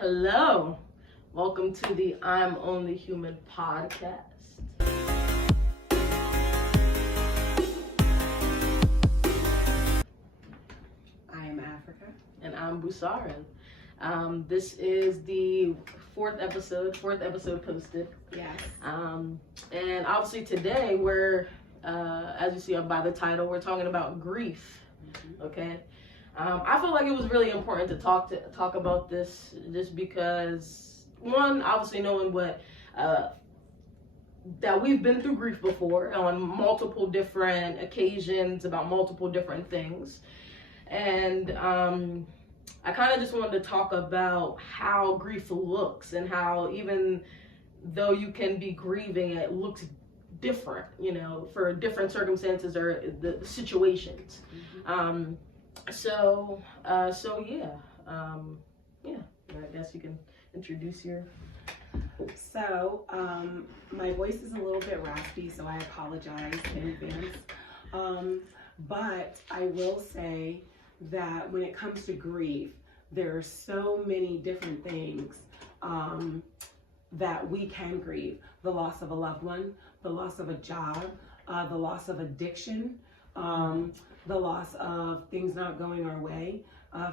Hello, welcome to the I'm Only Human podcast. I am Africa. And I'm Busaran. This is the fourth episode posted. Yes. And obviously today we're, as you see by the title, we're talking about grief. Okay. I feel like it was really important to talk about this, just because, one, obviously knowing what that we've been through grief before on multiple different occasions about multiple different things, and I kind of just wanted to talk about how grief looks and how even though you can be grieving, it looks different, for different circumstances or the situations. So yeah, I guess you can introduce your. So, my voice is a little bit raspy, so I apologize in advance. But I will say that when it comes to grief, there are so many different things that we can grieve. The loss of a loved one, the loss of a job, the loss of addiction, the loss of things not going our way,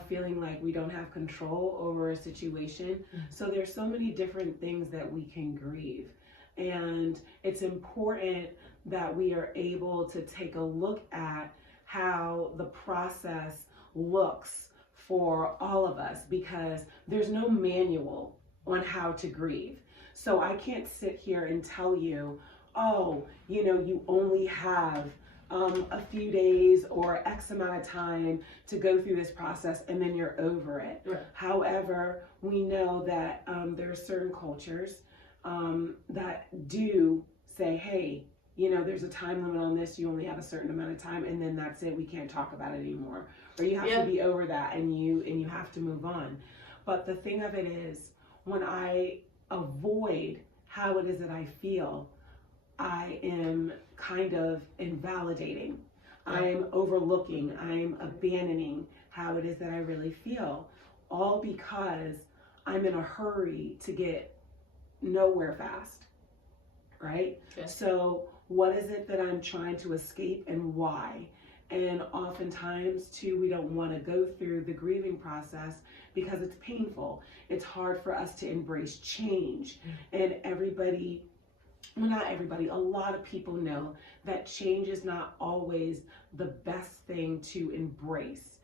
feeling like we don't have control over a situation. So there's so many different things that we can grieve. And it's important that we are able to take a look at how the process looks for all of us, because there's no manual on how to grieve. So I can't sit here and tell you, you only have a few days or X amount of time to go through this process and then you're over it. Right. However, we know that there are certain cultures that do say, hey, there's a time limit on this, you only have a certain amount of time, and then that's it, we can't talk about it anymore. Or you have to be over that and you have to move on. But the thing of it is, when I avoid how it is that I feel, I am kind of invalidating. I'm overlooking, I'm abandoning how it is that I really feel, all because I'm in a hurry to get nowhere fast, right? Okay. So what is it that I'm trying to escape and why? And oftentimes too, we don't want to go through the grieving process because it's painful. It's hard for us to embrace change. And not everybody, a lot of people know that change is not always the best thing to embrace.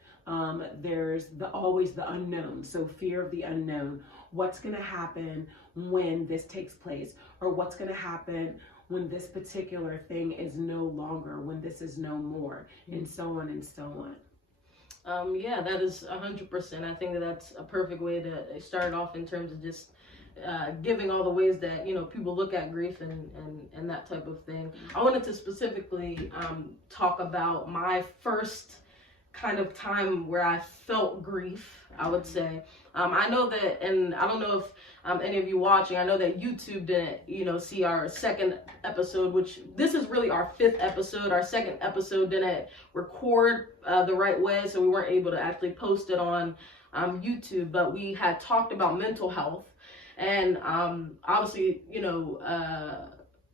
There's always the unknown, so fear of the unknown. What's going to happen when this takes place? Or what's going to happen when this particular thing is no longer, when this is no more, and so on and so on. Yeah, that is 100%. I think that's a perfect way to start off in terms of just giving all the ways that people look at grief and that type of thing. I wanted to specifically talk about my first kind of time where I felt grief, I would say. I know that, and I don't know if any of you watching, I know that YouTube didn't see our second episode, which this is really our fifth episode. Our second episode didn't record the right way, so we weren't able to actually post it on YouTube, but we had talked about mental health. And obviously,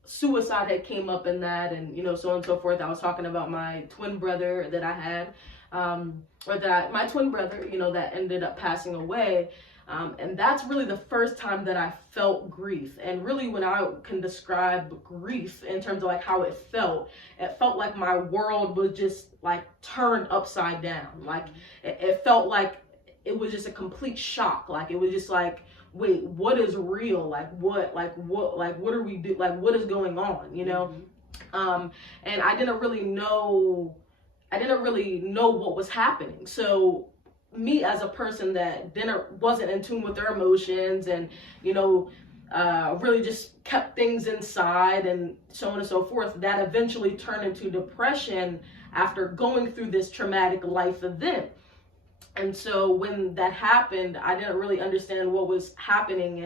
suicide had came up in that, and so on and so forth. I was talking about my twin brother that I had, my twin brother, that ended up passing away. And that's really the first time that I felt grief. And really, when I can describe grief in terms of like how it felt like my world was just like turned upside down. Like it felt like it was just a complete shock. Like it was just like, wait, what is real? What are we do? Like, what is going on? And I didn't really know what was happening. So me as a person that wasn't in tune with their emotions and, really just kept things inside and so on and so forth, that eventually turned into depression after going through this traumatic life event. And so when that happened, I didn't really understand what was happening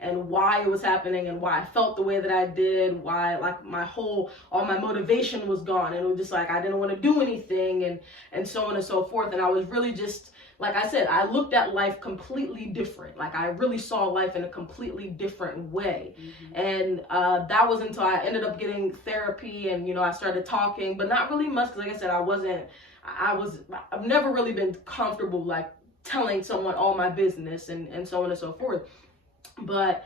and why it was happening and why I felt the way that I did, why like all my motivation was gone. And it was just like, I didn't want to do anything and so on and so forth. And I was really just like I said, I looked at life completely different. Like I really saw life in a completely different way. And that was until I ended up getting therapy, and, you know, I started talking, but not really much, because like I said, I've never really been comfortable like telling someone all my business and so on and so forth. But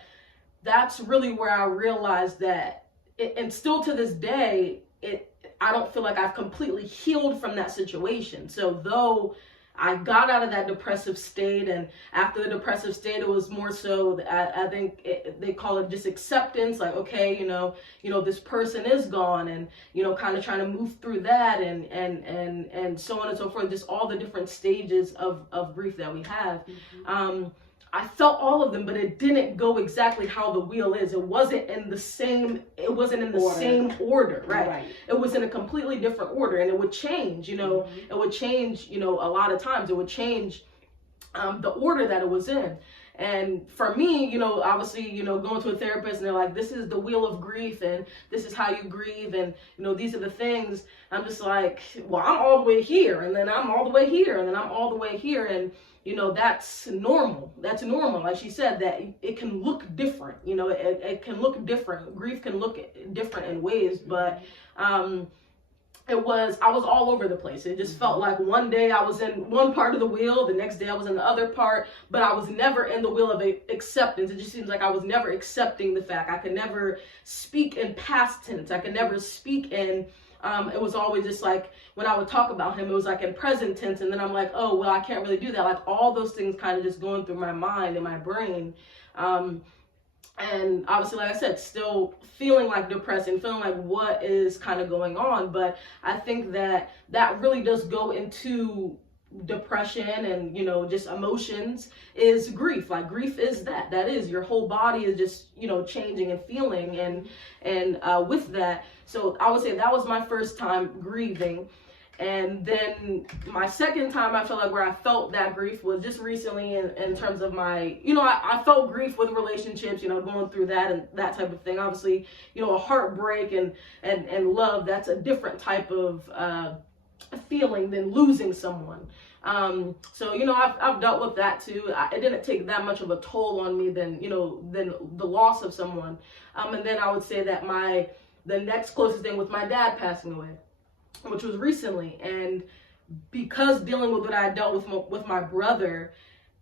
that's really where I realized that, and still to this day, I don't feel like I've completely healed from that situation. So though I got out of that depressive state, and after the depressive state, it was more so, I think they call it just acceptance, like, okay, you know, this person is gone, and, you know, kind of trying to move through that, and so on and so forth, just all the different stages of grief that we have. I felt all of them, but it didn't go exactly how the wheel is. It wasn't in the same order, right? It was in a completely different order, and it would change, you know, it would change, you know, a lot of times it would change the order that it was in. And for me, you know, obviously, you know, going to a therapist and they're like, this is the wheel of grief, and this is how you grieve, and, you know, these are the things. I'm just like, well, I'm all the way here, and then I'm all the way here, and then I'm all the way here. And, you know, that's normal. That's normal. Like she said, that it can look different. You know, it can look different. Grief can look different in ways, but I was all over the place. It just felt like one day I was in one part of the wheel, the next day I was in the other part, but I was never in the wheel of acceptance. It just seems like I was never accepting the fact. I could never speak in past tense. I could never speak in, it was always just like, when I would talk about him, it was like in present tense, and then I'm like, oh, well, I can't really do that. Like all those things kind of just going through my mind and my brain. And obviously, like I said, still feeling like depressed and feeling like what is kind of going on. But I think that really does go into depression and, you know, just emotions, is grief. Like grief is that is your whole body is just, you know, changing and feeling, and with that. So I would say that was my first time grieving. And then my second time, I feel like where I felt that grief was just recently in terms of my, you know, I felt grief with relationships, you know, going through that and that type of thing. Obviously, you know, a heartbreak and love, that's a different type of feeling than losing someone. So, you know, I've dealt with that too. It didn't take that much of a toll on me than the loss of someone. And then I would say that the next closest thing was my dad passing away, which was recently. And because dealing with what I dealt with my brother,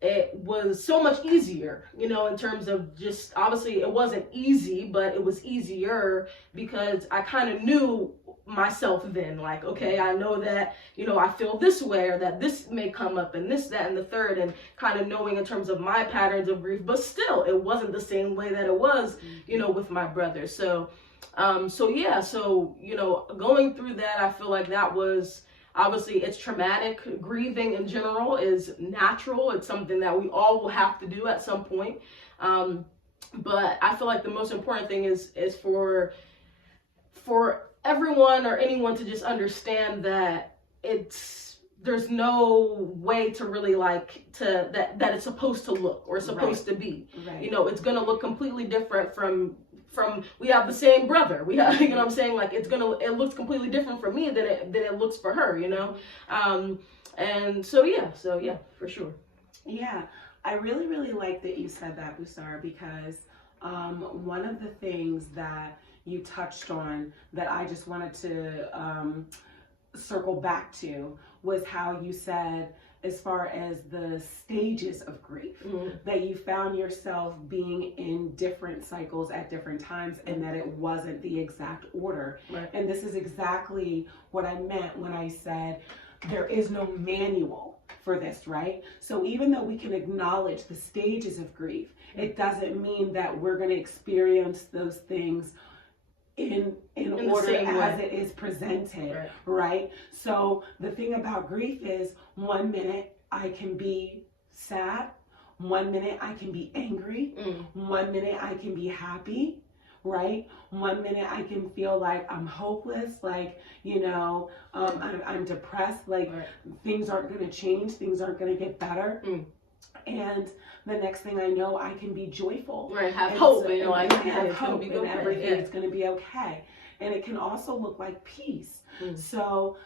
it was so much easier, you know, in terms of just, obviously it wasn't easy, but it was easier because I kind of knew myself then, like, okay, I know that, you know, I feel this way, or that this may come up, and this, that, and the third, and kind of knowing in terms of my patterns of grief, but still it wasn't the same way that it was, you know, with my brother. So yeah, you know, going through that, I feel like that was, obviously it's traumatic. Grieving in general is natural. It's something that we all will have to do at some point. But I feel like the most important thing is for everyone or anyone to just understand that there's no way to really that it's supposed to look or supposed to be. Right. You know, it's going to look completely different from we have the same brother. We have, you know what I'm saying? Like it looks completely different for me than it looks for her, you know? And so yeah, for sure. Yeah. I really, really like that you said that, Busar, because one of the things that you touched on that I just wanted to circle back to was how you said, as far as the stages of grief, that you found yourself being in different cycles at different times, and that it wasn't the exact order. Right. And this is exactly what I meant when I said there is no manual for this, right? So even though we can acknowledge the stages of grief, it doesn't mean that we're going to experience those things in order as it is presented, right? So the thing about grief is, 1 minute I can be sad, 1 minute I can be angry, 1 minute I can be happy, right? 1 minute I can feel like I'm hopeless, like, you know, I'm depressed, like things aren't going to change, things aren't going to get better. And the next thing I know, I can be joyful. Right, have hope. So, you know, I have hope and everything's going to be okay. And it can also look like peace. So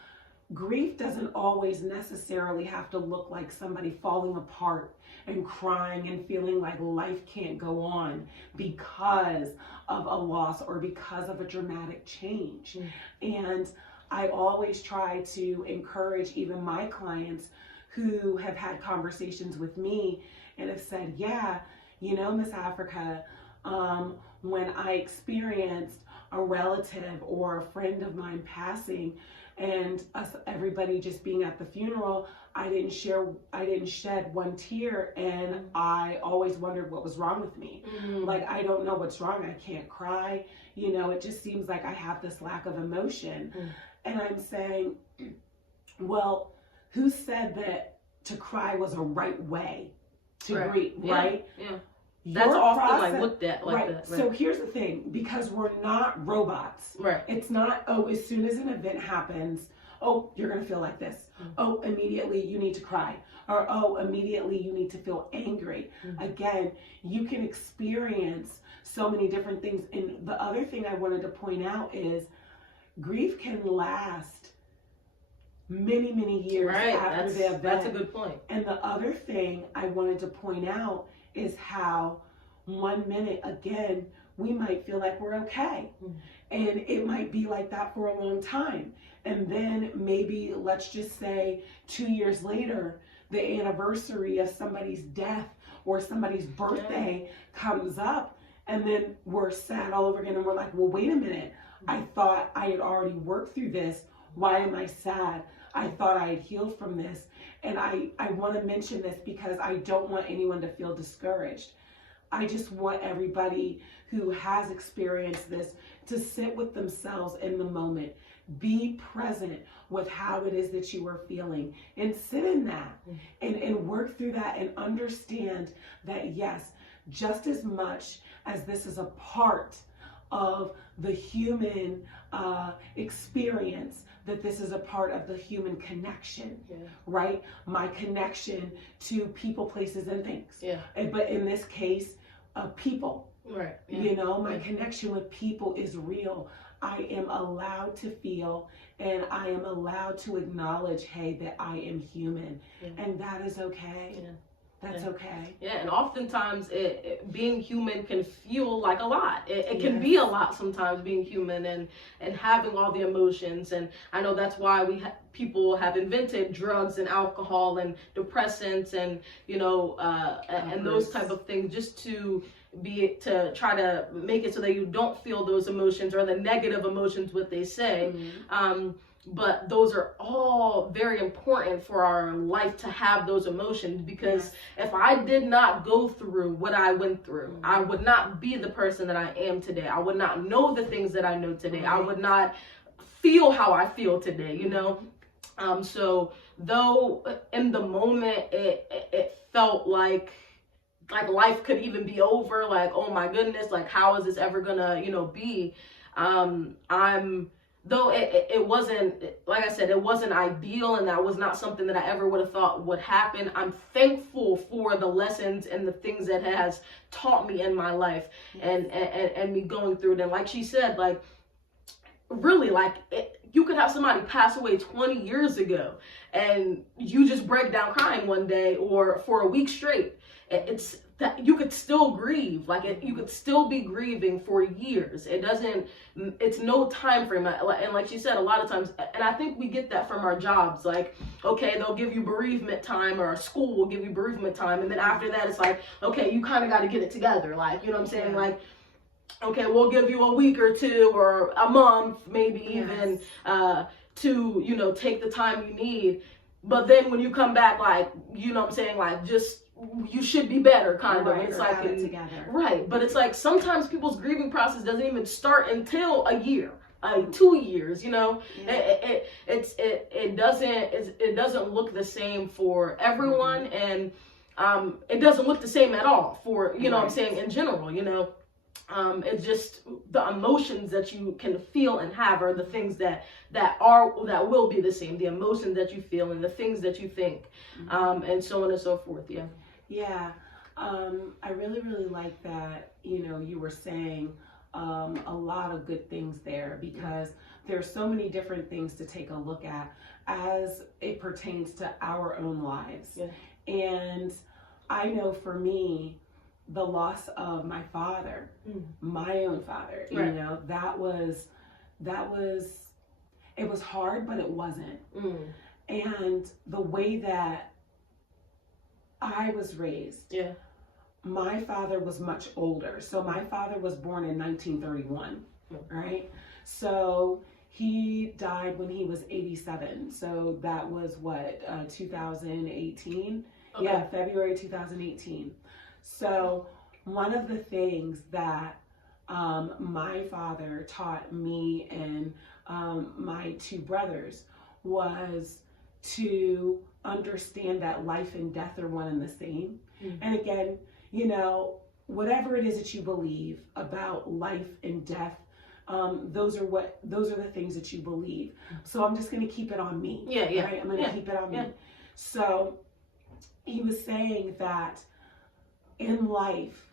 grief doesn't always necessarily have to look like somebody falling apart and crying and feeling like life can't go on because of a loss or because of a dramatic change. And I always try to encourage even my clients who have had conversations with me and have said, yeah, you know, Miss Africa, when I experienced a relative or a friend of mine passing and everybody just being at the funeral, I didn't shed one tear, and I always wondered what was wrong with me. Like, I don't know what's wrong. I can't cry. You know, it just seems like I have this lack of emotion. And I'm saying, well, who said that to cry was a right way to grieve, right? Yeah. That's often like looked at like right. that. Right. So here's the thing, because we're not robots. Right. It's not, oh, as soon as an event happens, oh, you're going to feel like this. Oh, immediately you need to cry. Or, oh, immediately you need to feel angry. Again, you can experience so many different things. And the other thing I wanted to point out is grief can last many, many years after the event. That's a good point. And the other thing I wanted to point out is how 1 minute, again, we might feel like we're okay. And it might be like that for a long time. And then maybe, let's just say 2 years later, the anniversary of somebody's death or somebody's birthday comes up, and then we're sad all over again. And we're like, well, wait a minute. I thought I had already worked through this. Why am I sad? I thought I had healed from this. And I want to mention this because I don't want anyone to feel discouraged. I just want everybody who has experienced this to sit with themselves in the moment. Be present with how it is that you are feeling and sit in that and work through that and understand that, yes, just as much as this is a part of the human experience, that this is a part of the human connection, right? My connection to people, places, and things. But in this case, people. Right. You know, my connection with people is real. I am allowed to feel, and I am allowed to acknowledge, hey, that I am human, and that is okay. That's okay. Yeah, and oftentimes being human can feel like a lot. It can be a lot sometimes, being human and having all the emotions. And I know that's why people have invented drugs and alcohol and depressants and, you know, and those type of things, just to try to make it so that you don't feel those emotions or the negative emotions, what they say. But those are all very important for our life, to have those emotions, because if I did not go through what I went through, I would not be the person that I am today. I would not know the things that I know today. I would not feel how I feel today, you know? So though in the moment it felt like life could even be over, like, oh my goodness, like, how is this ever gonna, you know, be? Though it wasn't, like I said, it wasn't ideal, and that was not something that I ever would have thought would happen. I'm thankful for the lessons and the things that has taught me in my life, and me going through it. And like she said, like, really, like, you could have somebody pass away 20 years ago, and you just break down crying one day or for a week straight. It's that you could still grieve, like you could still be grieving for years. It's no time frame. And like she said, a lot of times, and I think we get that from our jobs, like, okay, they'll give you bereavement time, or school will give you bereavement time. And then after that, it's like, okay, you kind of got to get it together. Like, you know what I'm saying? Like, okay, we'll give you a week or two or a month, maybe even, to, you know, take the time you need. But then when you come back, like, you know what I'm saying? Like, just, you should be better, kind of. It's like, together. Right. But it's like sometimes people's grieving process doesn't even start until a year, 2 years, you know. It doesn't look the same for everyone, and it doesn't look the same at all for, you know what I'm saying, in general, you know. It's just the emotions that you can feel and have are the things that will be the same, the emotions that you feel and the things that you think, and so on and so forth. I really, really like that, you know, you were saying a lot of good things there, because there's so many different things to take a look at as it pertains to our own lives. Yeah. And I know for me, the loss of my father, my own father, you know, that was, it was hard, but it wasn't. And the way that I was raised, my father was much older. So my father was born in 1931, right? So he died when he was 87. So that was what, 2018? Okay. Yeah, February 2018. So one of the things that my father taught me and my two brothers was to understand that life and death are one and the same. And again, you know, whatever it is that you believe about life and death, those are the things that you believe. So I'm just going to keep it on me. Right? I'm going to keep it on me. So he was saying that in life,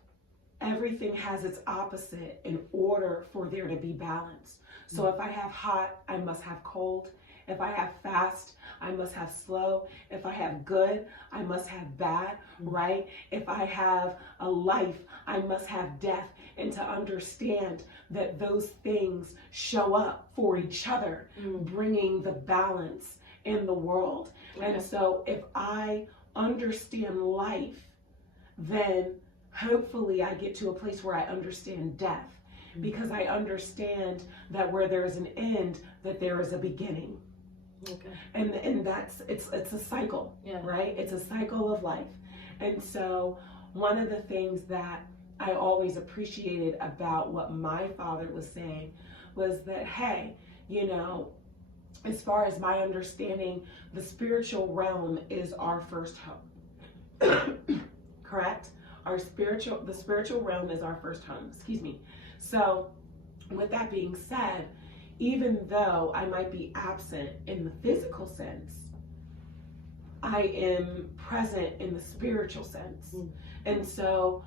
everything has its opposite in order for there to be balance. So if I have hot, I must have cold. If I have fast, I must have slow. If I have good, I must have bad, right? If I have a life, I must have death. And to understand that those things show up for each other, bringing the balance in the world. And so if I understand life, then hopefully I get to a place where I understand death, because I understand that where there is an end, that there is a beginning. And that's, it's a cycle, right? It's a cycle of life. And so one of the things that I always appreciated about what my father was saying was that, hey, you know, as far as my understanding, the spiritual realm is our first home. Correct? The spiritual realm is our first home. Excuse me. So with that being said, even though I might be absent in the physical sense, I am present in the spiritual sense. And so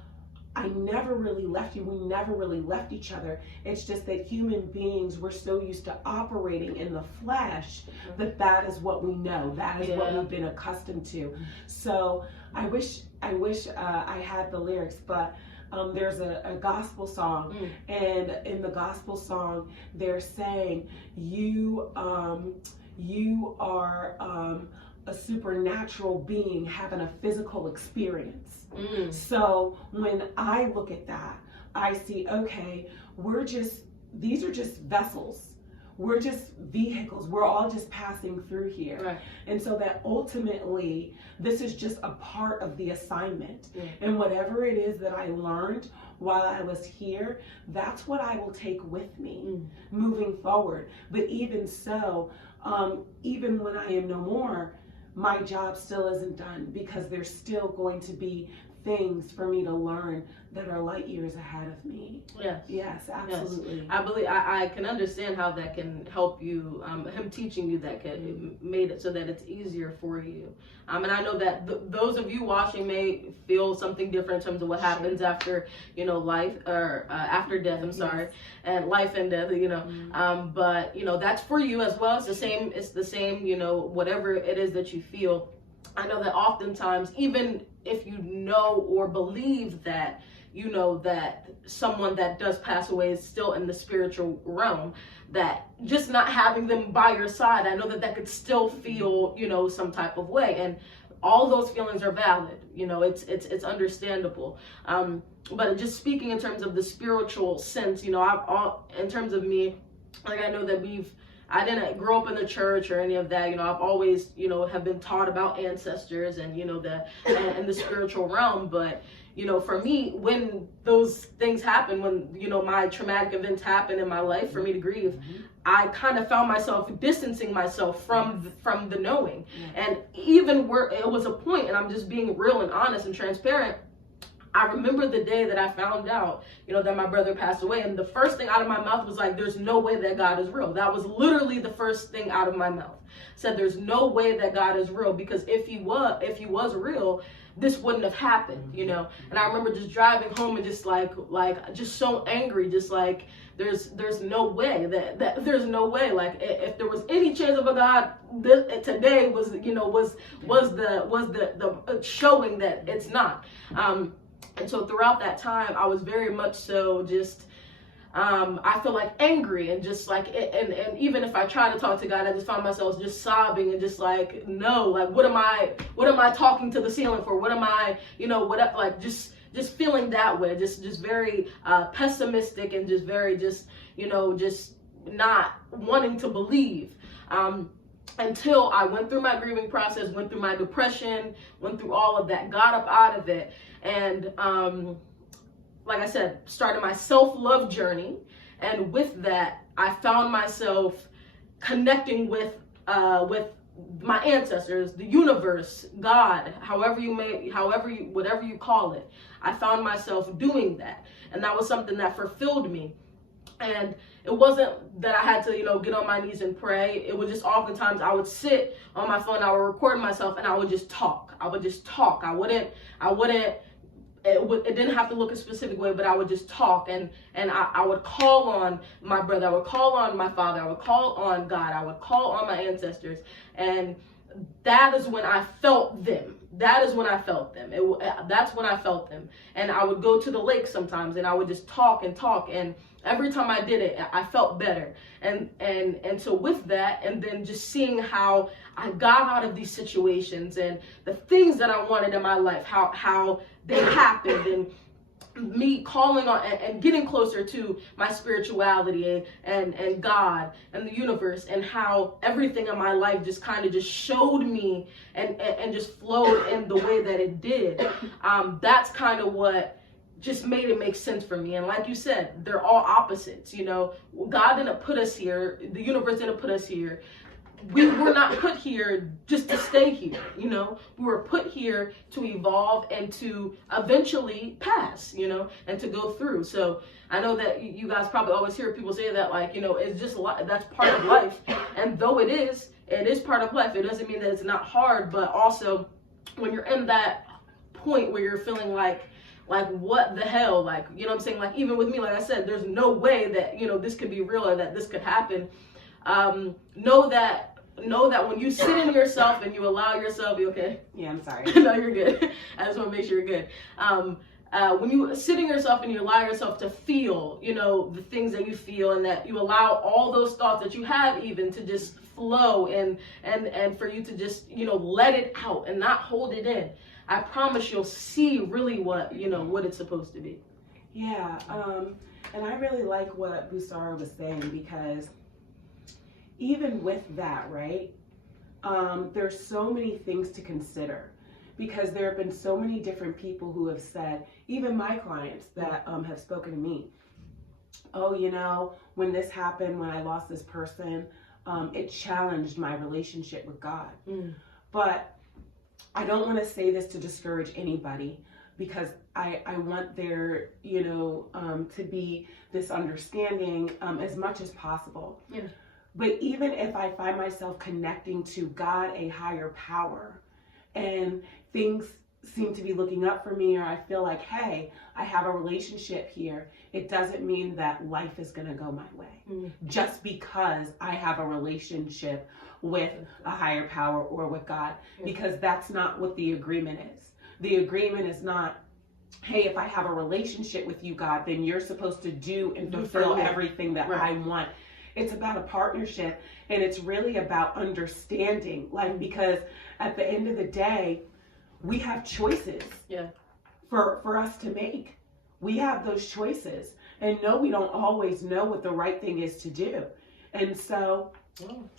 I never really left you. We never really left each other. It's just that human beings, we're so used to operating in the flesh that is what we know. That is what we've been accustomed to. So I wish I had the lyrics, but there's a gospel song, and in the gospel song, they're saying, you are a supernatural being having a physical experience. So when I look at that, I see, okay, these are just vessels. We're just vehicles. We're all just passing through here. Right. And so that ultimately, this is just a part of the assignment. And whatever it is that I learned while I was here, that's what I will take with me moving forward. But even so, even when I am no more, my job still isn't done, because there's still going to be things for me to learn that are light years ahead of me. Yes, absolutely. Yes. I believe I can understand how that can help you. Him teaching you that can made it so that it's easier for you. And I know that those of you watching may feel something different in terms of what happens after, you know, life or after death. I'm sorry, and life and death. You know, but you know, that's for you as well. It's the same. It's the same. You know, whatever it is that you feel. I know that oftentimes, even if you know or believe that, you know, that someone that does pass away is still in the spiritual realm, that just not having them by your side, I know that that could still feel, you know, some type of way. And all those feelings are valid. You know, it's understandable. But just speaking in terms of the spiritual sense, you know, in terms of me, like, I know that I didn't grow up in the church or any of that. You know, I've always, you know, have been taught about ancestors and, you know, and the spiritual realm. But, you know, for me, when those things happen, when, you know, my traumatic events happen in my life for me to grieve, I kind of found myself distancing myself from the knowing. And even where it was a point, and I'm just being real and honest and transparent, I remember the day that I found out, you know, that my brother passed away, and the first thing out of my mouth was like, there's no way that God is real. That was literally the first thing out of my mouth. Said there's no way that God is real, because if he was real, this wouldn't have happened, you know. And I remember just driving home and just like just so angry, just like there's no way that there's no way, like if there was any chance of a God, today was, you know, was the showing that it's not. And so throughout that time, I was very much so just I feel like angry and just like, and even if I try to talk to God, I just find myself just sobbing and just like, no, like, what am I talking to the ceiling for? What am I, you know, what, like, just feeling that way, just very pessimistic and just very, just, you know, just not wanting to believe. Until I went through my grieving process, went through my depression, went through all of that, got up out of it, and like I said, started my self-love journey. And with that, I found myself connecting with my ancestors, the universe, God, whatever you call it. I found myself doing that. And that was something that fulfilled me. And it wasn't that I had to, you know, get on my knees and pray. It was just oftentimes I would sit on my phone, I would record myself, and I would just talk. I wouldn't, it didn't have to look a specific way, but I would just talk, and I would call on my brother, I would call on my father, I would call on God, I would call on my ancestors, and that is when I felt them. That's when I felt them. And I would go to the lake sometimes, and I would just talk, and every time I did it, I felt better. And so with that, and then just seeing how I got out of these situations and the things that I wanted in my life, how they happened, and me calling on and getting closer to my spirituality and God and the universe, and how everything in my life just kind of just showed me and just flowed in the way that it did. That's kind of what just made it make sense for me. And like you said, they're all opposites, you know. God didn't put us here, the universe didn't put us here. We were not put here just to stay here, you know. We were put here to evolve and to eventually pass, you know, and to go through. So I know that you guys probably always hear people say that, like, you know, it's just that's part of life. And though it is part of life, it doesn't mean that it's not hard. But also, when you're in that point where you're feeling like what the hell, like, you know what I'm saying, like, even with me, like I said, there's no way that, you know, this could be real or that this could happen. Know that when you sit in yourself and you allow yourself, you okay? Yeah, I'm sorry. No, you're good. I just want to make sure you're good. When you sit in yourself and you allow yourself to feel, you know, the things that you feel, and that you allow all those thoughts that you have even to just flow and for you to just, you know, let it out and not hold it in, I promise you'll see really what it's supposed to be. Yeah, and I really like what Busara was saying, because even with that, right, there's so many things to consider, because there have been so many different people who have said, even my clients that have spoken to me, oh, you know, when this happened, when I lost this person, it challenged my relationship with God. But I don't want to say this to discourage anybody, because I want there, you know, to be this understanding as much as possible. Yeah. But even if I find myself connecting to God, a higher power, and things seem to be looking up for me, or I feel like, hey, I have a relationship here, it doesn't mean that life is going to go my way. Just because I have a relationship with a higher power or with God, because that's not what the agreement is. The agreement is not, hey, if I have a relationship with you, God, then you're supposed to do and fulfill everything that I want. It's about a partnership, and it's really about understanding, like, because at the end of the day, we have choices for us to make. We have those choices, and no, we don't always know what the right thing is to do. And so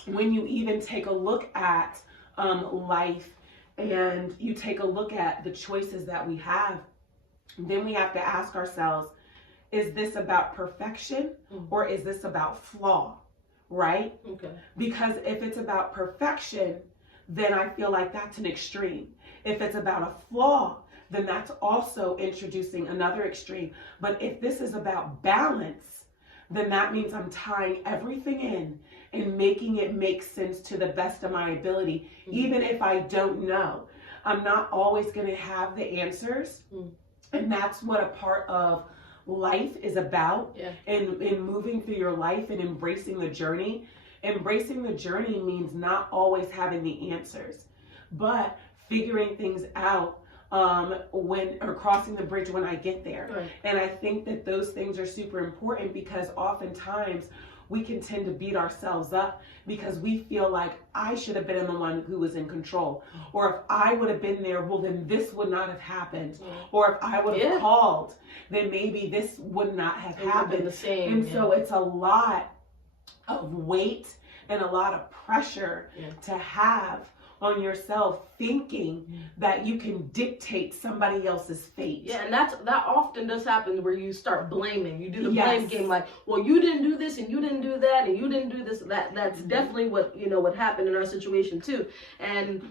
when you even take a look at life, and you take a look at the choices that we have, then we have to ask ourselves, is this about perfection or is this about flaw, right? Okay. Because if it's about perfection, then I feel like that's an extreme. If it's about a flaw, then that's also introducing another extreme. But if this is about balance, then that means I'm tying everything in and making it make sense to the best of my ability, even if I don't know. I'm not always going to have the answers. And that's what a part of life is about. In moving through your life and embracing the journey. Embracing the journey means not always having the answers, but figuring things out or crossing the bridge when I get there. Right. And I think that those things are super important, because oftentimes we can tend to beat ourselves up because we feel like I should have been the one who was in control. Or if I would have been there, well, then this would not have happened. Or if I would have called, then maybe this would not have happened. The same. And so it's a lot of weight and a lot of pressure to have on yourself, thinking that you can dictate somebody else's fate. Yeah, and that often does happen, where you start blaming. You do the blame game, like, well, you didn't do this and you didn't do that and you didn't do this. That's definitely what happened in our situation too. And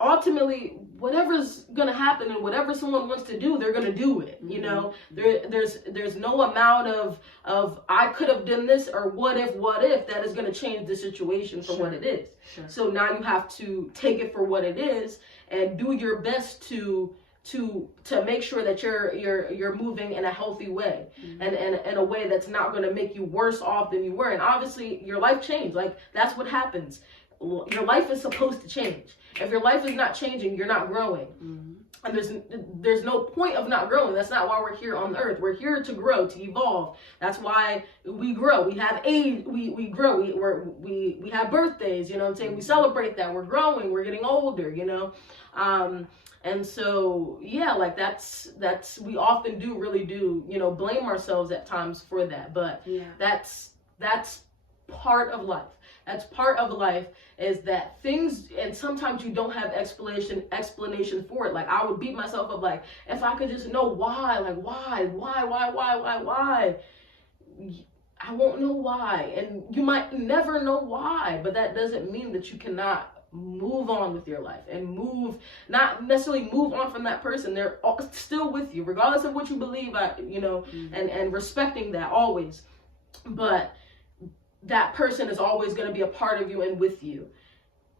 ultimately, whatever's gonna happen and whatever someone wants to do, they're gonna do it. You know, there's no amount of I could have done this or what if that is gonna change the situation from what it is. So now you have to take it for what it is and do your best to make sure that you're moving in a healthy way, and in a way that's not going to make you worse off than you were. And obviously your life changed. Like, that's what happens. Your life is supposed to change. If your life is not changing, you're not growing. And there's no point of not growing. That's not why we're here on the earth. We're here to grow, to evolve. That's why we grow. We have age. We grow. We have birthdays. You know what I'm saying? We celebrate that. We're growing. We're getting older. You know, and so like that's we often really do blame ourselves at times for that. But that's part of life. That's part of life, is that things, and sometimes you don't have explanation for it. Like, I would beat myself up, like, if I could just know why, like, why, I won't know why. And you might never know why, but that doesn't mean that you cannot move on with your life and not necessarily move on from that person. They're still with you, regardless of what you believe, and respecting that always. But that person is always going to be a part of you and with you.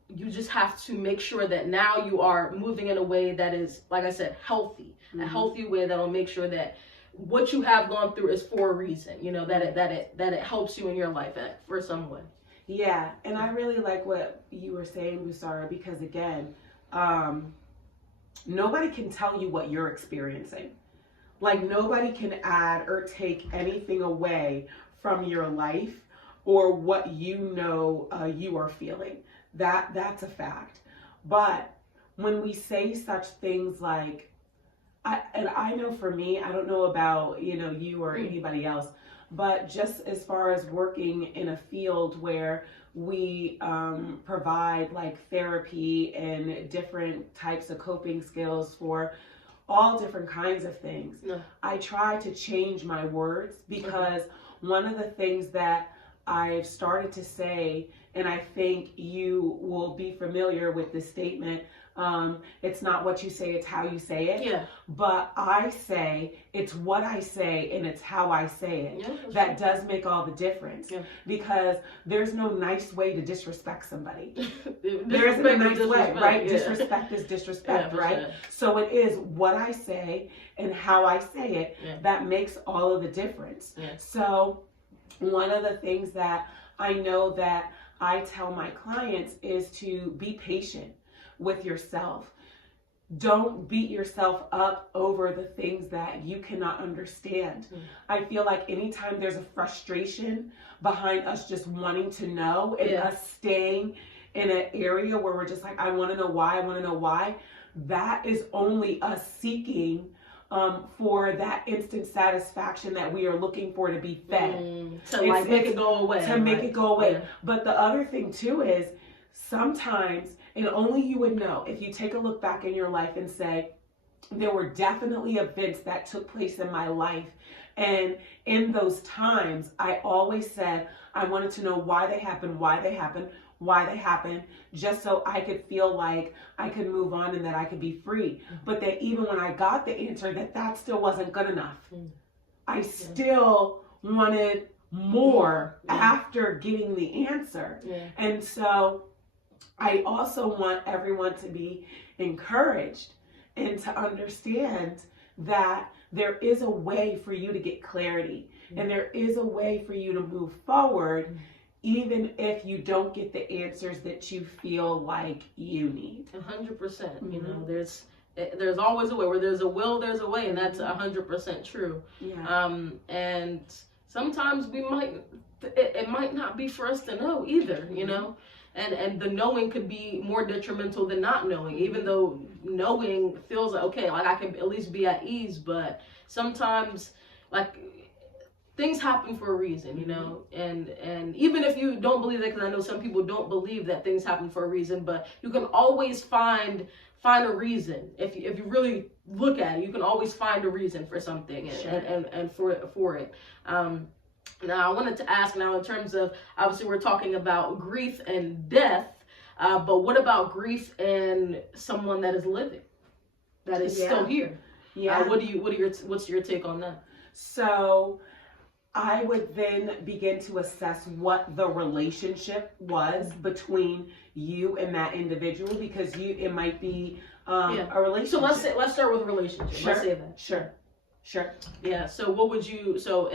You just have to make sure that now you are moving in a way that is, like I said, healthy. A healthy way that will make sure that what you have gone through is for a reason, that it helps you in your life for someone. Yeah, and I really like what you were saying, Busara, because again, nobody can tell you what you're experiencing. Like, nobody can add or take anything away from your life or what you are feeling. That's a fact. But when we say such things like, I know for me, I don't know about you or anybody else, but just as far as working in a field where we provide like therapy and different types of coping skills for all different kinds of things, I try to change my words, because one of the things that I've started to say, and I think you will be familiar with this statement, it's not what you say, it's how you say it. Yeah. But I say, it's what I say and it's how I say it. Yeah, that does make all the difference. Yeah. Because there's no nice way to disrespect somebody. There isn't a nice way, right? Yeah. Disrespect is disrespect, right? Sure. So it is what I say and how I say it that makes all of the difference. Yeah. So one of the things that I know that I tell my clients is to be patient with yourself. Don't beat yourself up over the things that you cannot understand. I feel like anytime there's a frustration behind us just wanting to know and us staying in an area where we're just like, I want to know why, that is only us seeking for that instant satisfaction that we are looking for to be fed. Make it go away. Yeah. But the other thing too is, sometimes, and only you would know, if you take a look back in your life and say, there were definitely events that took place in my life, and in those times, I always said, I wanted to know why they happened, just so I could feel like I could move on and that I could be free. But that even when I got the answer, that still wasn't good enough. I still wanted more after getting the answer. And so I also want everyone to be encouraged and to understand that there is a way for you to get clarity, and there is a way for you to move forward, even if you don't get the answers that you feel like you need. 100%. You know, there's always a way. Where there's a will, there's a way, and that's 100% true. Yeah. And sometimes it might not be for us to know either, you know, and the knowing could be more detrimental than not knowing, even though knowing feels like, okay, like I can at least be at ease, but sometimes, like, things happen for a reason, you know, and even if you don't believe that, because I know some people don't believe that things happen for a reason, but you can always find a reason. If you really look at it, you can always find a reason for something, and for it. Now I wanted to ask now, in terms of, obviously we're talking about grief and death, but what about grief and someone that is living, that is still here? Yeah. What's your take on that? So I would then begin to assess what the relationship was between you and that individual, because it might be a relationship. So let's start with a relationship. Sure. Let's say that. Sure. Yeah. So what would you? So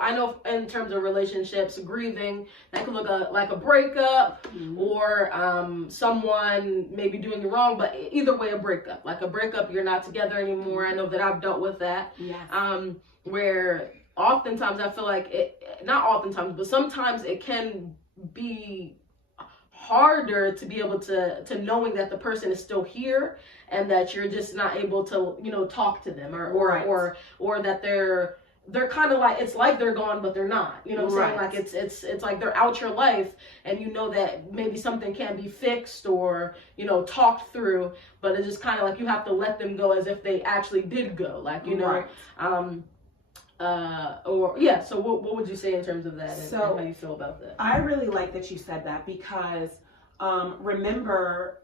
I know in terms of relationships, grieving, that could look like a breakup, or someone maybe doing you wrong. But either way, a breakup. Like a breakup, you're not together anymore. I know that I've dealt with that. Yeah. Where oftentimes I feel like not oftentimes, but sometimes it can be harder to be able to knowing that the person is still here, and that you're just not able to, you know, talk to them, or that they're kind of like, it's like they're gone but they're not, you know what I'm saying? Like it's like they're out your life, and you know that maybe something can be fixed or, you know, talked through, but it's just kind of like you have to let them go as if they actually did go, like, you know. So what would you say in terms of that, and how you feel about that? I really like that you said that, because remember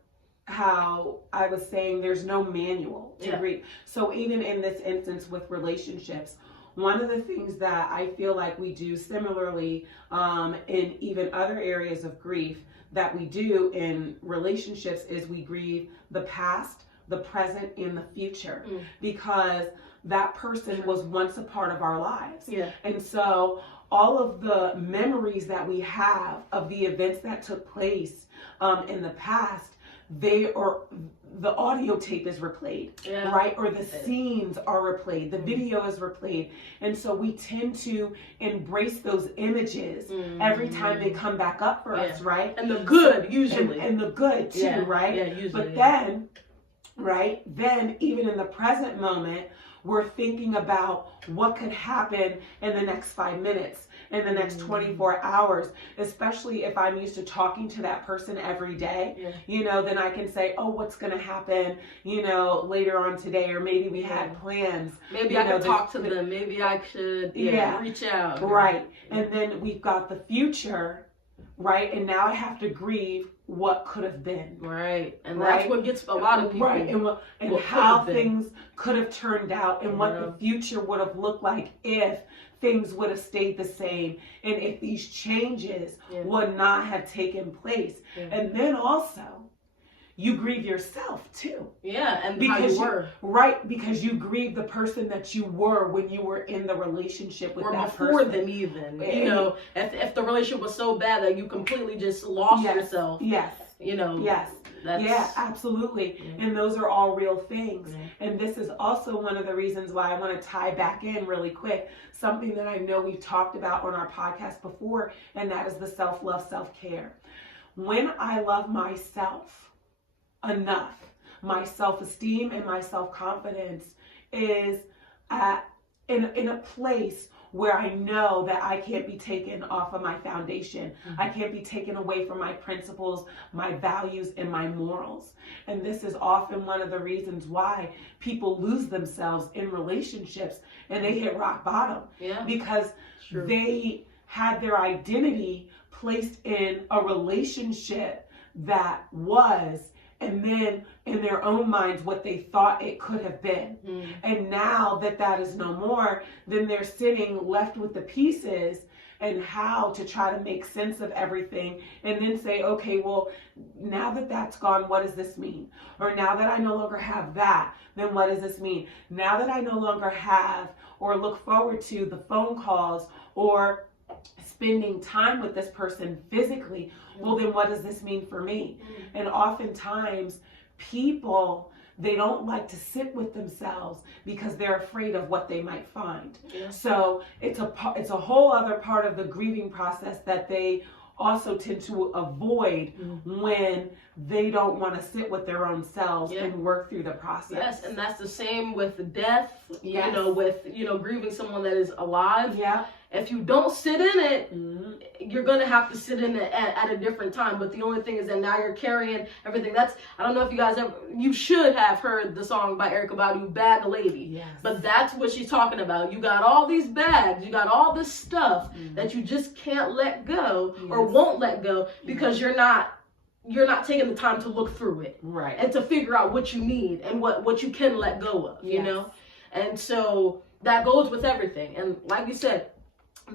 how I was saying there's no manual to grieve. So even in this instance with relationships, one of the things that I feel like we do similarly in even other areas of grief that we do in relationships is we grieve the past, the present, and the future, because that person was once a part of our lives. Yeah. And so all of the memories that we have of the events that took place in the past, the audio tape is replayed, right? Or the scenes are replayed, the video is replayed. And so we tend to embrace those images every time they come back up for us, right? And the good, usually. And the good too, right? Yeah, usually. But then, then even in the present moment, we're thinking about what could happen in the next 5 minutes, in the next 24 hours, especially if I'm used to talking to that person every day, you know, then I can say, oh, what's going to happen, you know, later on today, or maybe we had plans. Maybe I could talk to them. Maybe I should reach out. Right. And then we've got the future, right? And now I have to grieve what could have been. Right. And that's what gets a lot of people. Right. And how things could have turned out, and what the future would have looked like if things would have stayed the same, and if these changes would not have taken place. And then also, you grieve yourself too. Yeah, and because how you were. Right, because you grieve the person that you were when you were in the relationship with that person. Or before them even. You know, if the relationship was so bad that you completely just lost yourself. Yes. You know. Yes. Absolutely. And those are all real things. And this is also one of the reasons why I want to tie back in really quick, something that I know we've talked about on our podcast before, and that is the self-love, self-care. When I love myself enough, my self-esteem and my self-confidence is in a place where I know that I can't be taken off of my foundation. I can't be taken away from my principles, my values, and my morals. And this is often one of the reasons why people lose themselves in relationships and they hit rock bottom. Because they had their identity placed in a relationship that was and then in their own minds what they thought it could have been. And now that that is no more, then they're sitting left with the pieces and how to try to make sense of everything, and then say, okay, well, now that that's gone, what does this mean? Or now that I no longer have that, then what does this mean? Now that I no longer have or look forward to the phone calls or spending time with this person physically, well, then what does this mean for me? And oftentimes people, they don't like to sit with themselves because they're afraid of what they might find. So it's a whole other part of the grieving process that they also tend to avoid when they don't want to sit with their own selves and work through the process. Yes, and that's the same with death, you know, with, grieving someone that is alive. If you don't sit in it, you're going to have to sit in it at a different time. But the only thing is that now you're carrying everything. I don't know if you guys you should have heard the song by Erykah Badu, Bag a Lady. But that's what she's talking about. You got all these bags, you got all this stuff that you just can't let go or won't let go because you're not taking the time to look through it. And to figure out what you need and what you can let go of, you know? And so that goes with everything. And like you said,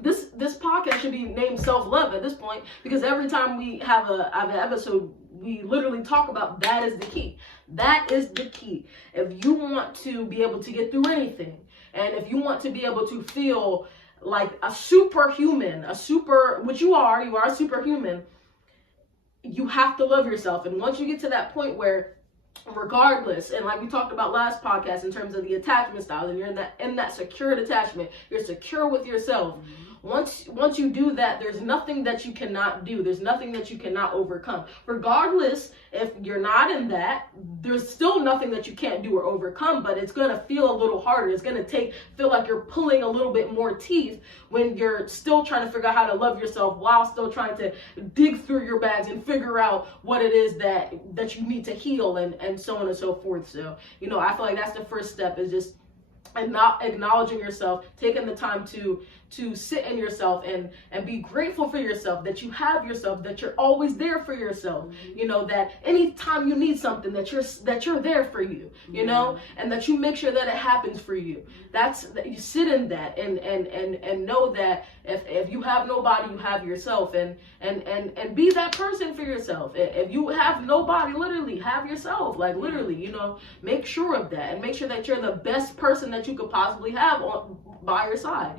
this podcast should be named Self-Love at this point, because every time we have an episode, we literally talk about that is the key. That is the key. If you want to be able to get through anything, and if you want to be able to feel like a superhuman, which you are a superhuman, you have to love yourself. And once you get to that point where, regardless, and like we talked about last podcast in terms of the attachment styles, and you're in that secured attachment, you're secure with yourself. Once you do that, there's nothing that you cannot do. There's nothing that you cannot overcome. Regardless, if you're not in that, there's still nothing that you can't do or overcome, but it's going to feel a little harder. It's going to feel like you're pulling a little bit more teeth when you're still trying to figure out how to love yourself while still trying to dig through your bags and figure out what it is that you need to heal and so on and so forth. So, I feel like that's the first step, is just not acknowledging yourself, taking the time to sit in yourself and be grateful for yourself, that you have yourself, that you're always there for yourself, that anytime you need something, that you're there for you, and that you make sure that it happens for you. That you sit in that and know that if you have nobody, you have yourself, and be that person for yourself. If you have nobody, literally have yourself, like literally, make sure of that, and make sure that you're the best person that you could possibly have by your side,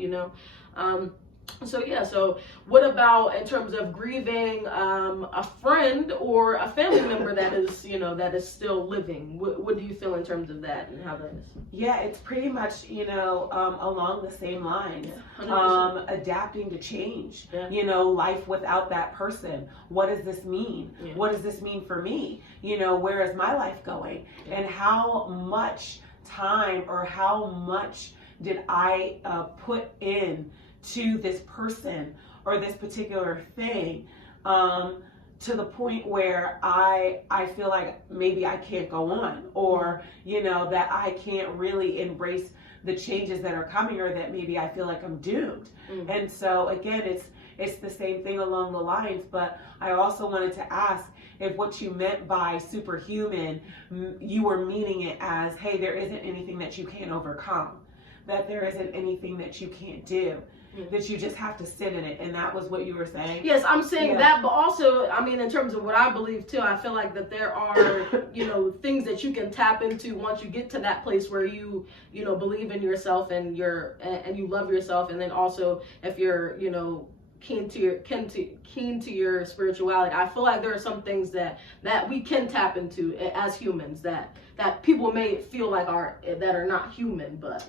So what about in terms of grieving a friend or a family member that is still living? What do you feel in terms of that and how that is? Yeah, it's pretty much, along the same lines. Adapting to change, life without that person. What does this mean? What does this mean for me? Where is my life going? And how much time or how much did I put in to this person or this particular thing, to the point where I feel like maybe I can't go on, or that I can't really embrace the changes that are coming, or that maybe I feel like I'm doomed. And so again, it's the same thing along the lines, but I also wanted to ask if what you meant by superhuman, you were meaning it as, hey, there isn't anything that you can't overcome, that there isn't anything that you can't do, that you just have to sit in it. And that was what you were saying? Yes, I'm saying that, but also, in terms of what I believe too, I feel like that there are, things that you can tap into once you get to that place where you believe in yourself and you love yourself. And then also, if you're, keen to your spirituality, I feel like there are some things that we can tap into as humans that people may feel like are not human, but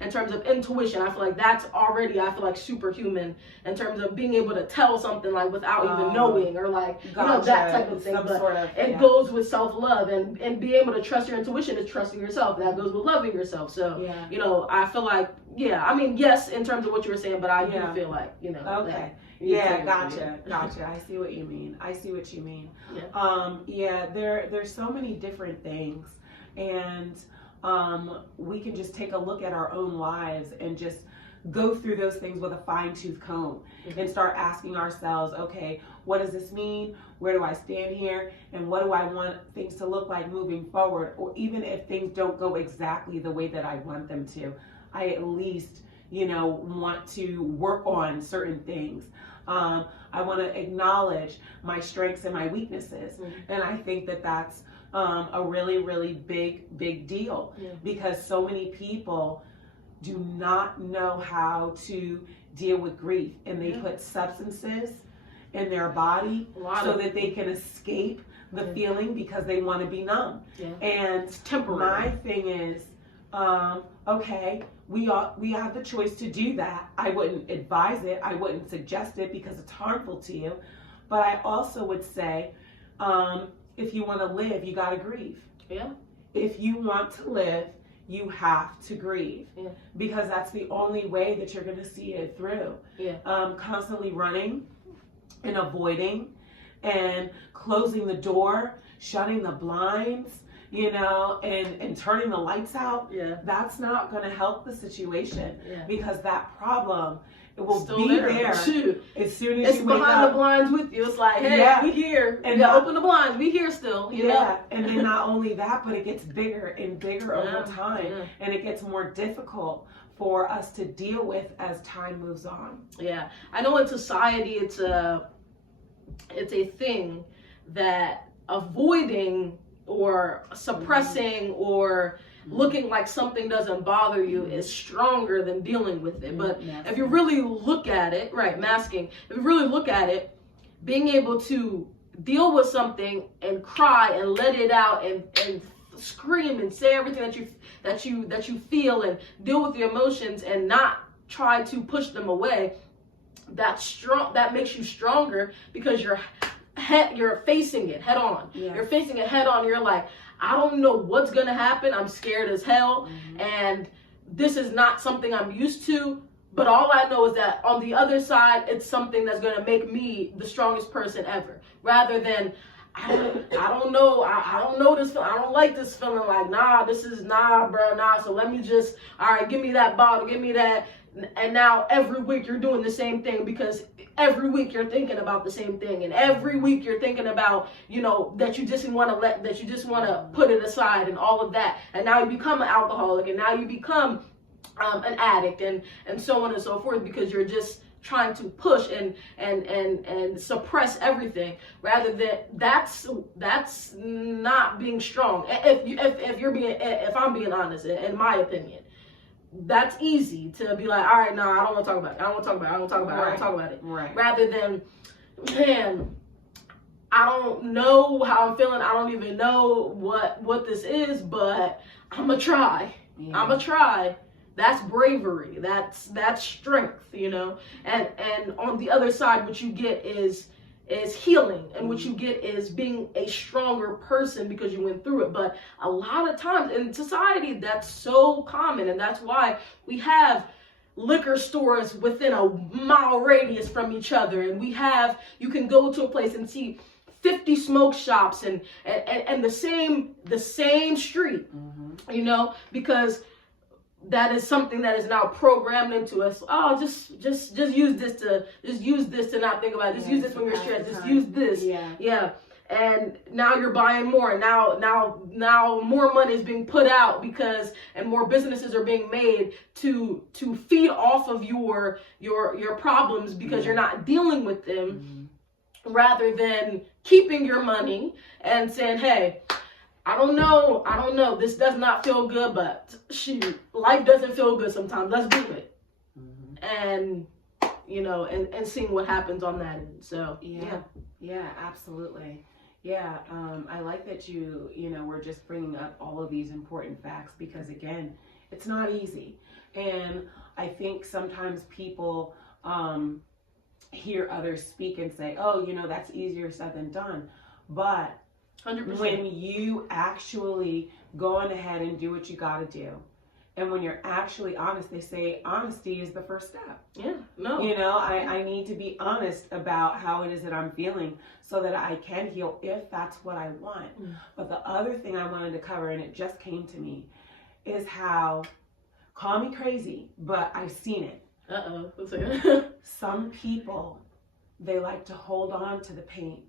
in terms of intuition, I feel like that's already, superhuman in terms of being able to tell something like without even knowing, or like that type of thing. But it goes with self-love, and being able to trust your intuition is trusting yourself. That goes with loving yourself. So I feel like yes, in terms of what you were saying, but I do feel like okay. Gotcha. I see what you mean. There's so many different things, and we can just take a look at our own lives and just go through those things with a fine-tooth comb and start asking ourselves, okay, what does this mean? Where do I stand here? And what do I want things to look like moving forward? Or even if things don't go exactly the way that I want them to, I at least, want to work on certain things. I want to acknowledge my strengths and my weaknesses. And I think that that's a really, really big deal, because so many people do not know how to deal with grief, and they put substances in their body so that they can escape the feeling because they want to be numb. And it's temporary. My thing is, okay, we have the choice to do that. I wouldn't advise it. I wouldn't suggest it because it's harmful to you. But I also would say, if you want to live, you got to grieve. If you want to live, you have to grieve, because that's the only way that you're going to see it through. Constantly running and avoiding and closing the door, shutting the blinds, and turning the lights out, that's not going to help the situation, because that problem, it will still be there as soon as you wake up. It's behind the blinds with you. It's like, hey, we here. And open the blinds. We here still. You know? And then not only that, but it gets bigger and bigger over time. And it gets more difficult for us to deal with as time moves on. I know in society it's a thing that avoiding or suppressing or looking like something doesn't bother you is stronger than dealing with it. But if you really look at it, masking, if you really look at it, being able to deal with something and cry and let it out and scream and say everything that you feel and deal with the emotions and not try to push them away, that makes you stronger, because you're facing it head on. You're facing it head on. You're like, I don't know what's going to happen. I'm scared as hell. And this is not something I'm used to. But all I know is that on the other side, it's something that's going to make me the strongest person ever. Rather than, I don't know. I don't know this. I don't like this feeling. Like, bro. So let me just, all right, give me that bottle. Give me that. And now every week you're doing the same thing, because every week you're thinking about the same thing, and every week you're thinking about, that you just want to put it aside and all of that. And now you become an alcoholic, and now you become an addict, and so on and so forth, because you're just trying to push and suppress everything. Rather than that's not being strong. If I'm being honest, in my opinion. That's easy to be like, all right, no, I don't want to talk about it. I don't want to talk about it. I don't want to talk about it. Rather than, man, I don't know how I'm feeling. I don't even know what this is, but I'm going to try. I'm going to try. That's bravery. That's strength, And on the other side, what you get is healing, and what you get is being a stronger person because you went through it. But a lot of times in society, that's so common, and that's why we have liquor stores within a mile radius from each other, and you can go to a place and see 50 smoke shops and the same street, because that is something that is now programmed into us. Oh, just use this to not think about it. Just use this when you're stressed. Just use this. And now you're buying more. And now more money is being put out and more businesses are being made to feed off of your problems, because you're not dealing with them, rather than keeping your money and saying, hey, I don't know. This does not feel good, but shoot, life doesn't feel good sometimes. Let's do it. And, and seeing what happens on that end. So, yeah, absolutely. Yeah. I like that we're just bringing up all of these important facts, because again, it's not easy. And I think sometimes people, hear others speak and say, oh, that's easier said than done. But 100%. When you actually go on ahead and do what you got to do, and when you're actually honest, they say honesty is the first step. I need to be honest about how it is that I'm feeling, so that I can heal if that's what I want. But the other thing I wanted to cover, and it just came to me, is how, call me crazy, but I've seen it. Let's see. Some people, they like to hold on to the pain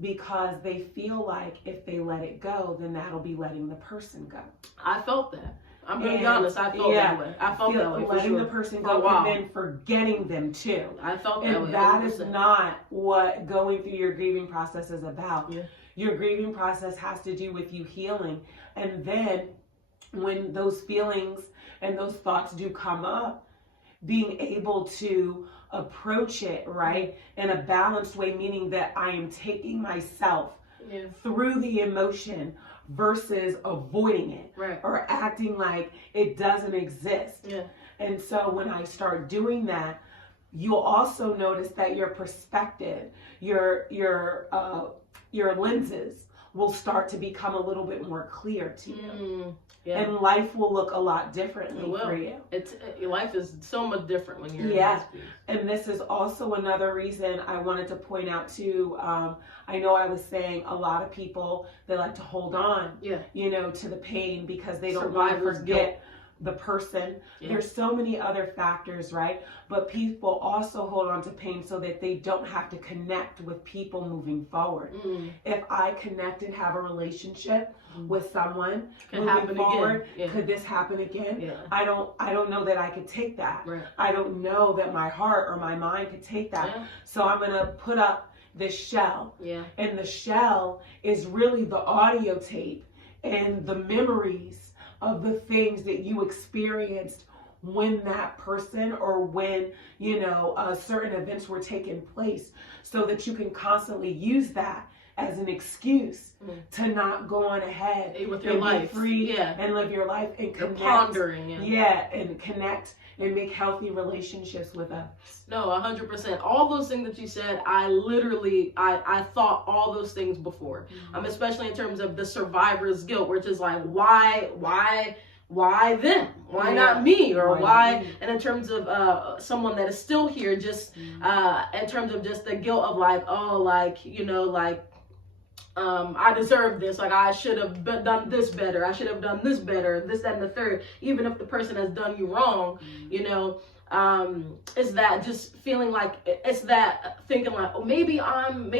because they feel like if they let it go, then that'll be letting the person go. I felt that. I'm going to be honest. I felt that way. I felt that way. Letting the person go and then forgetting them too. I felt that way. And that is not what going through your grieving process is about. Yeah. Your grieving process has to do with you healing. And then when those feelings and those thoughts do come up, being able to approach it, right, in a balanced way, meaning that I am taking myself through the emotion versus avoiding it, right, or acting like it doesn't exist. Yeah. And so when I start doing that, you'll also notice that your perspective, your lenses will start to become a little bit more clear to you. Yeah. And life will look a lot differently for you. Life is so much different when you're in this piece. And this is also another reason I wanted to point out too. I know I was saying a lot of people, they like to hold on, you know, to the pain because they don't want to forget the person. There's so many other factors, right? But people also hold on to pain so that they don't have to connect with people moving forward. If I connect and have a relationship with someone moving forward, could this happen again? I don't know that I could take that. Right. I don't know that my heart or my mind could take that. So I'm going to put up this shell. And the shell is really the audio tape and the memories of the things that you experienced when that person or when, you know, certain events were taking place, so that you can constantly use that as an excuse to not go on ahead with your life, be free and live your life and connect, pondering, and connect and make healthy relationships with others. No, 100%. All those things that you said, I thought all those things before. Especially in terms of the survivor's guilt, which is like, why them? Why not me? Or why? And in terms of someone that is still here, just in terms of just the guilt of like, oh, like, you know, like, I deserve this, like I should have done this better, I should have done this better, this, that, and the third, even if the person has done you wrong, you know, is that just feeling like, it's that thinking like, oh, maybe I'm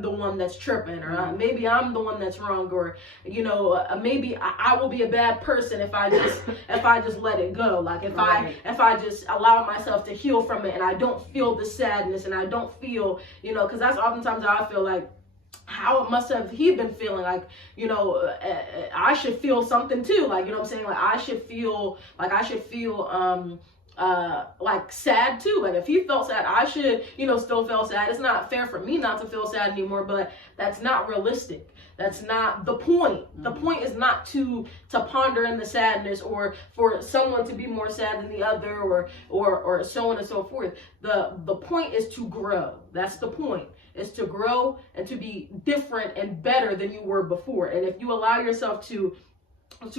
the one that's tripping, or maybe I'm the one that's wrong, or, you know, maybe I will be a bad person if I just let it go, like if I just allow myself to heal from it, and I don't feel the sadness, and I don't feel, you know, because that's oftentimes how I feel, like how it must have he been feeling, like, you know, I should feel something too, like, you know what I'm saying, like I should feel like sad too, like if he felt sad, I should, you know, still feel sad. It's not fair for me not to feel sad anymore, but that's not realistic. That's not the point. The point is not to ponder in the sadness, or for someone to be more sad than the other, or so on and so forth. The point is to grow. That's the point. Is to grow and to be different and better than you were before. And if you allow yourself to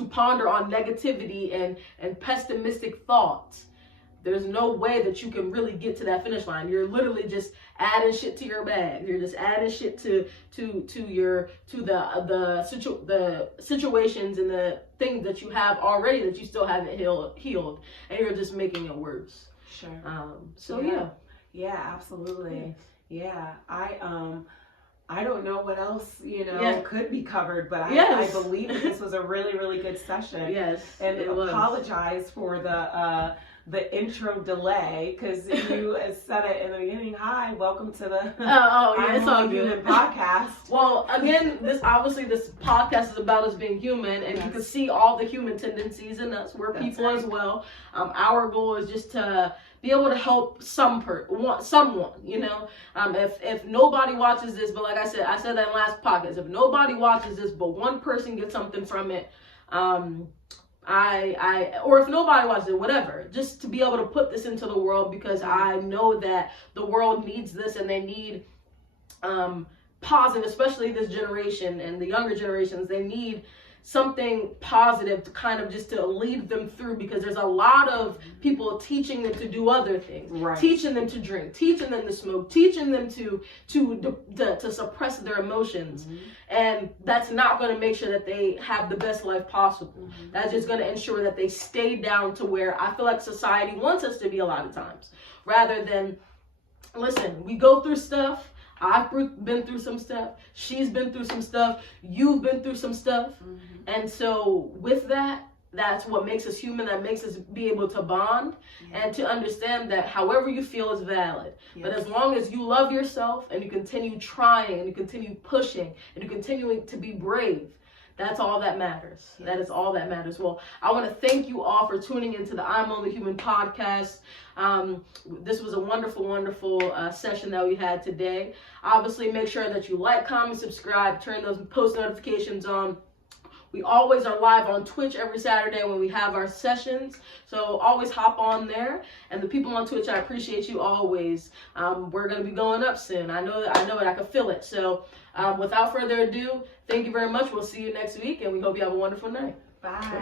ponder on negativity and pessimistic thoughts, there's no way that you can really get to that finish line. You're literally just adding shit to your bag. You're just adding shit to the situations and the things that you have already that you still haven't healed, and you're just making it worse. Sure. Yeah, absolutely. Yeah, I don't know what else, you know, could be covered, but I believe that this was a really, really good session. And apologize for the intro delay, because you said it in the beginning. Hi, welcome to the it's all good podcast. Well, again, this podcast is about us being human, and you can see all the human tendencies in us. We're people as well. Our goal is just to be able to help someone, you know. If nobody watches this, but like I said that in last podcast, if nobody watches this but one person gets something from it, or if nobody watches it, whatever, just to be able to put this into the world, because I know that the world needs this, and they need positive, especially this generation and the younger generations, they need something positive to kind of just to lead them through, because there's a lot of people teaching them to do other things, teaching them to drink, teaching them to smoke, teaching them to suppress their emotions, and that's not going to make sure that they have the best life possible. That's just going to ensure that they stay down to where I feel like society wants us to be a lot of times, rather than, listen, we go through stuff. I've been through some stuff. She's been through some stuff. You've been through some stuff. And so with that, that's what makes us human. That makes us be able to bond and to understand that however you feel is valid. But as long as you love yourself and you continue trying and you continue pushing and you continue to be brave, that's all that matters. That is all that matters. Well, I want to thank you all for tuning into the I'm Only Human podcast. This was a wonderful, wonderful session that we had today. Obviously, make sure that you like, comment, subscribe, turn those post notifications on. We always are live on Twitch every Saturday when we have our sessions. So always hop on there. And the people on Twitch, I appreciate you always. We're going to be going up soon. I know it. I can feel it. So without further ado, thank you very much. We'll see you next week, and we hope you have a wonderful night. Bye.